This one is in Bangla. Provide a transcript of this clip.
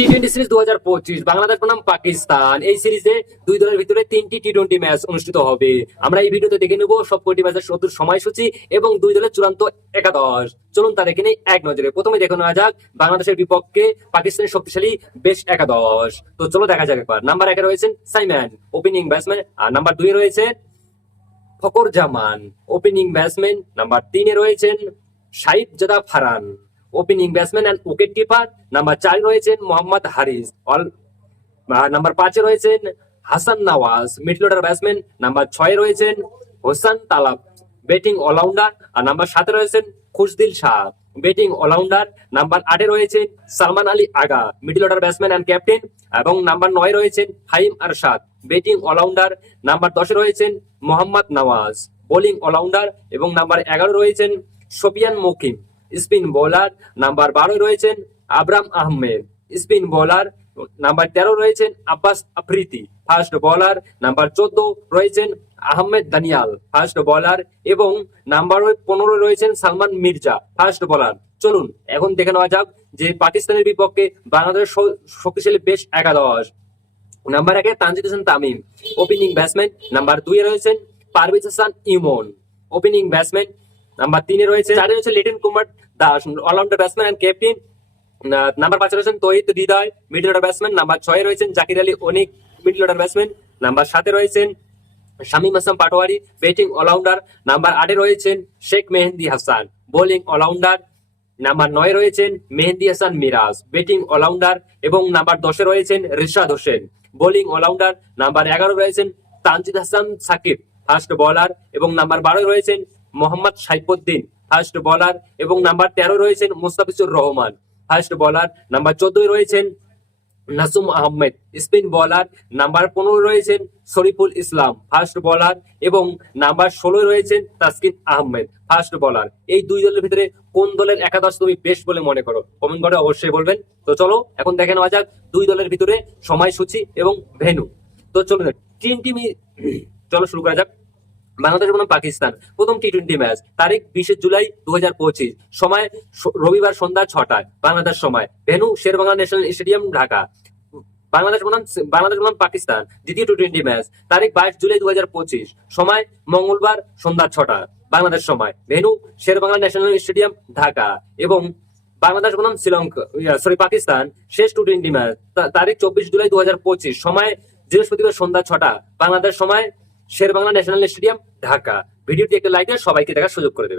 টি-20 সিরিজ 2025 বাংলাদেশ বনাম পাকিস্তান। এই সিরিজে দুই দলের ভিতরে 3টি টি-20 ম্যাচ অনুষ্ঠিত হবে। আমরা এই ভিডিওতে দেখে নেব সবকটি ম্যাচের সদুর সময়সূচি এবং দুই দলের চূড়ান্ত একাদশ। চলুন তা দেখে নেই এক নজরে। প্রথমে দেখে নেওয়া যাক বাংলাদেশের বিপক্ষে পাকিস্তানের শক্তিশালী বেশ একাদশ। তো চলো দেখা যাক একবার। নাম্বার 1 রয়েছেন সাইমান, ওপেনিং ব্যাটসম্যান। আর নাম্বার 2 রয়েছে Fakhar Zaman, opening batsman. Number 3 রয়েছেন Sahibzada Farhan, opening batsman and wicket keeper. Number 4 রয়েছেন মোহাম্মদ হারিস, নাম্বার 5 রয়েছেন Hasan Nawaz, middle order batsman. Number 6 রয়েছেন হোসেন তালাব, ব্যাটিং অলরাউন্ডার। আর নাম্বার 7 রয়েছেন Khushdil Shah, batting allrounder. Number 8 রয়েছেন Salman Ali Agha, middle order batsman and captain. এবং নাম্বার 9 রয়েছেন Fahim Arshad, batting allrounder. Number 10 রয়েছেন মোহাম্মদ নওয়াজ, বোলিং অলরাউন্ডার। এবং নাম্বার 11 রয়েছেন Sufiyan Muqeem, spin bowler. Number 12 রয়েছেন Abram Ahmed, spin bowler. Number 13 রয়েছেন Abbas Afridi, fast bowler. Number 14 রয়েছেন আহমেদ দানিয়াল, ফাস্ট বোলার। এবং নাম্বার 15 রয়েছেন সালমান মির্জা, ফাস্ট বোলার। চলুন এখন দেখে নেওয়া যাক যে পাকিস্তানের বিপক্ষে বাংলাদেশের শক্তিশালী বেশ একাদশ। Number 1 Tanzid Hasan Tamim, opening batsman. Number 2 রয়েছেন Parvez Hasan Emon, opening batsman. Number 3 রয়েছে 4 রয়েছে Liton Kumar Das, all rounder batsman and captain. Number 5 রয়েছেন Towhid Hridoy, middle order batsman. Number 6 রয়েছেন Jaker Ali Anik, middle order batsman. Number 7 রয়েছেন Shamim Hasan Patwari, batting allrounder. Number 8 রয়েছেন Sheikh Mehedi Hasan, bowling all rounder. Number 9 রয়েছেন মেহেদি হাসান মিরাজ, ব্যাটিং অলরাউন্ডার। এবং নাম্বার 10 রয়েছেন Rishad Hossain, bowling all rounder. Number 11 রয়েছেন তানজিদ হাসান সাকিব, ফাস্ট বোলার। এবং নাম্বার 12 রয়েছেন মোহাম্মদ সাইফুদ্দিন, ফাস্ট বোলার। এবং নাম্বার 13 রয়েছেন Mustafizur Rahman, fast bowler. Number 14 রয়েছেন Nasum Ahmed, spin bowler. Number 15 রয়েছেন শরীফুল ইসলাম, ফাস্ট বোলার। এবং নাম্বার 16 রয়েছেন তাসকিন আহমেদ, ফাস্ট বোলার। এই দুই দলের ভিতরে কোন দলের একাদশ তুমি বেস্ট বলে মনে করো? কমেন্ট করে অবশ্যই বলবেন। তো চলো এখন দেখে নেওয়া যাক দুই দলের ভিতরে সময়সূচি এবং ভেন্যু। তো চলুন চলো শুরু করা যাক। বাংলাদেশ বনাম পাকিস্তান প্রথম টি-20 ম্যাচ, তারিখ 20 জুলাই 2025, সময় রবিবার সন্ধ্যা 6টায় বাংলাদেশ সময়, venue Sher e Bangla national stadium, Dhaka. Bangladesh বনাম পাকিস্তান দ্বিতীয় টি-20 ম্যাচ, তারিখ 22 জুলাই 2025, সময় মঙ্গলবার সন্ধ্যা 6টা বাংলাদেশ সময়, venue Sher e Bangla national stadium, Dhaka. এবং বাংলাদেশ বনাম পাকিস্তান শেষ টি-20 ম্যাচ, তারিখ 24 জুলাই 2025, সময় বৃহস্পতিবার সন্ধ্যা 6টা বাংলাদেশ সময়, শেরেবাংলা ন্যাশনাল স্টেডিয়াম, ঢাকা। ভিডিওটি একটা লাইক দিয়ে সবাইকে দেখার সুযোগ করে দেবে।